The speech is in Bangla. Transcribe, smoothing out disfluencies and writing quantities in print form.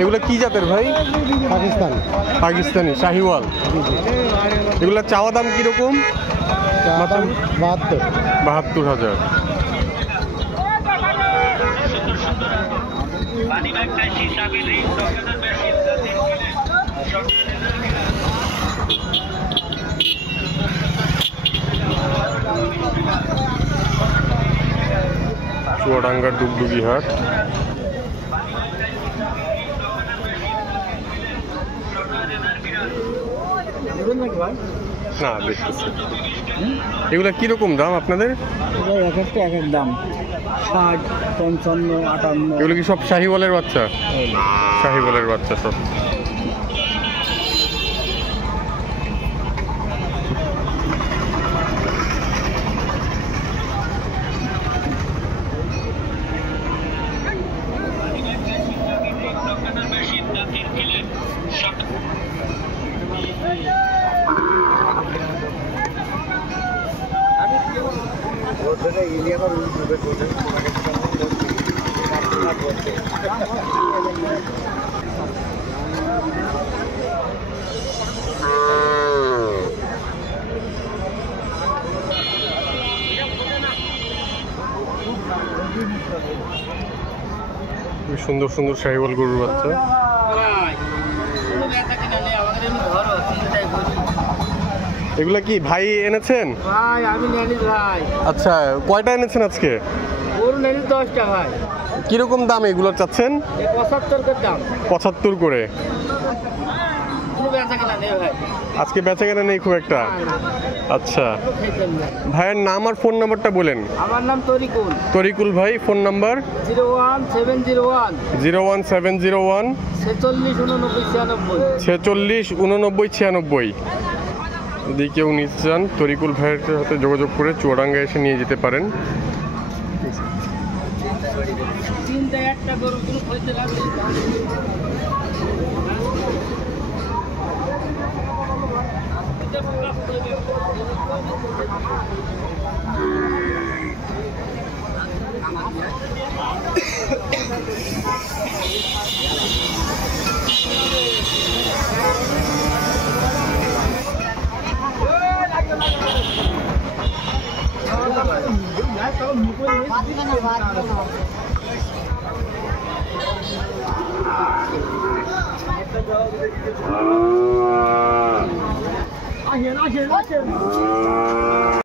এগুলা কি জাতের ভাই? পাকিস্তানি শাহিওয়াল। এগুলা চাওয়া দাম কিরকম? 72,000। চুয়াডাঙ্গার ডুগডুগি হাট। না দেখতেছি। এগুলা কিরকম দাম আপনাদের? এক একটা এক এক দাম, 60, 55, 58। এগুলো কি সব শাহিওয়ালের বাচ্চা? শাহিওয়ালের বাচ্চা সব। সুন্দর সুন্দর শাহিওয়াল গরুর বাচ্চা। এগুলা কি ভাই এনেছেন? ভাই আমি নেনি ভাই। আচ্ছা, কয়টা এনেছেন আজকে? গরু নেনি 10টা ভাই। কিরকম দাম এগুলো চাচ্ছেন? 75 করে দাম। 75 করে। বেচা কেনা নেই ভাই, আজকে বেচা কেনা নেই খুব একটা। আচ্ছা, ভাইয়ের নাম আর ফোন নাম্বারটা বলেন। আমার নাম তরিকুল। তরিকুল ভাই, ফোন নাম্বার 01701 01701 46 89 96। যদি কেউ নিতে চান তরিকুল ভাইয়ের সাথে যোগাযোগ করে চুয়াডাঙ্গা এসে নিয়ে যেতে পারেন। একটা গরু কোনো খইতে লাগবে। আসেন।